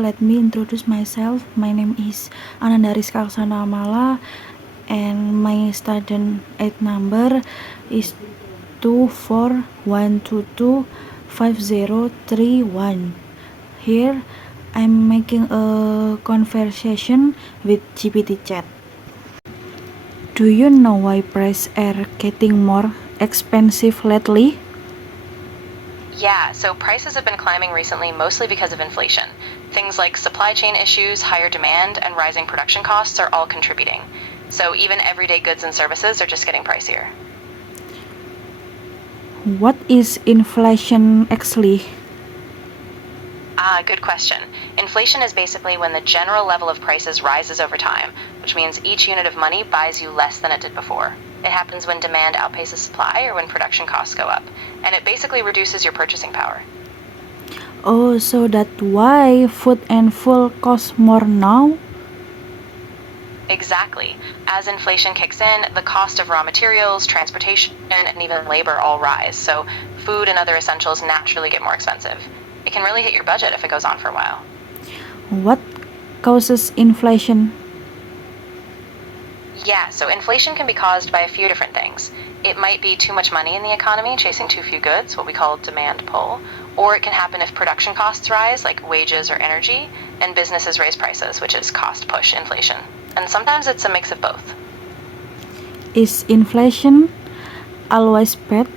let me introduce myself. My name is Ananda Rizka Mala, and my student ID number is 241225031. Here, I'm making a conversation with GPT chat. Do you know why prices are getting more expensive lately? Yeah, so prices have been climbing recently mostly because of inflation. Things like supply chain issues, higher demand, and rising production costs are all contributing. So even everyday goods and services are just getting pricier. What is inflation actually? Good question. Inflation is basically when the general level of prices rises over time, which means each unit of money buys you less than it did before. It happens when demand outpaces supply or when production costs go up, and it basically reduces your purchasing power. Oh, so that's why food and fuel cost more now? Exactly. As inflation kicks in, the cost of raw materials, transportation, and even labor all rise, so food and other essentials naturally get more expensive. It can really hit your budget if it goes on for a while. What causes inflation? Yeah, so inflation can be caused by a few different things. It might be too much money in the economy chasing too few goods, what we call demand pull, or it can happen if production costs rise, like wages or energy, and businesses raise prices, which is cost push inflation. And sometimes it's a mix of both. Is inflation always bad?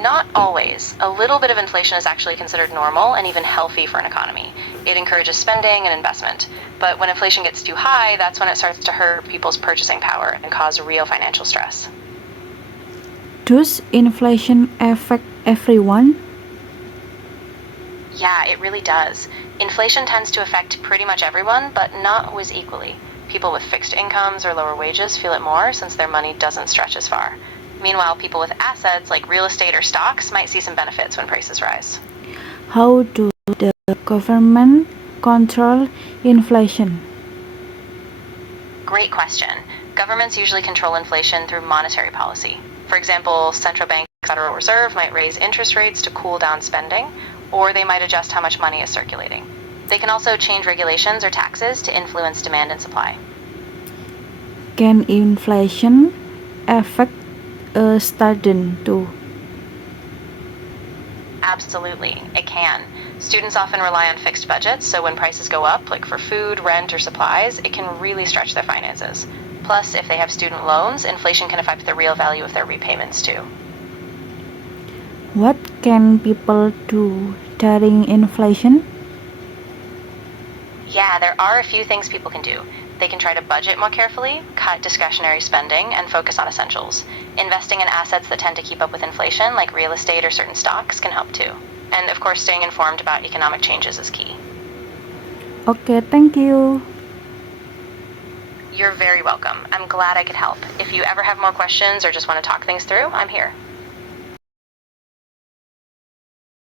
Not always. A little bit of inflation is actually considered normal and even healthy for an economy. It encourages spending and investment. But when inflation gets too high, that's when it starts to hurt people's purchasing power and cause real financial stress. Does inflation affect everyone? Yeah, it really does. Inflation tends to affect pretty much everyone, but not always equally. People with fixed incomes or lower wages feel it more since their money doesn't stretch as far. Meanwhile, people with assets like real estate or stocks might see some benefits when prices rise. How do the government control inflation? Great question. Governments usually control inflation through monetary policy. For example, central bank Federal Reserve might raise interest rates to cool down spending, or they might adjust how much money is circulating. They can also change regulations or taxes to influence demand and supply. Can inflation affect a student too? Absolutely, it can. Students often rely on fixed budgets, so when prices go up, like for food, rent, or supplies, it can really stretch their finances. Plus, if they have student loans, inflation can affect the real value of their repayments too. What can people do during inflation? Yeah, there are a few things people can do. They can try to budget more carefully, cut discretionary spending, and focus on essentials. Investing in assets that tend to keep up with inflation, like real estate or certain stocks, can help too. And of course, staying informed about economic changes is key. Okay, thank you. You're very welcome. I'm glad I could help. If you ever have more questions or just want to talk things through, I'm here.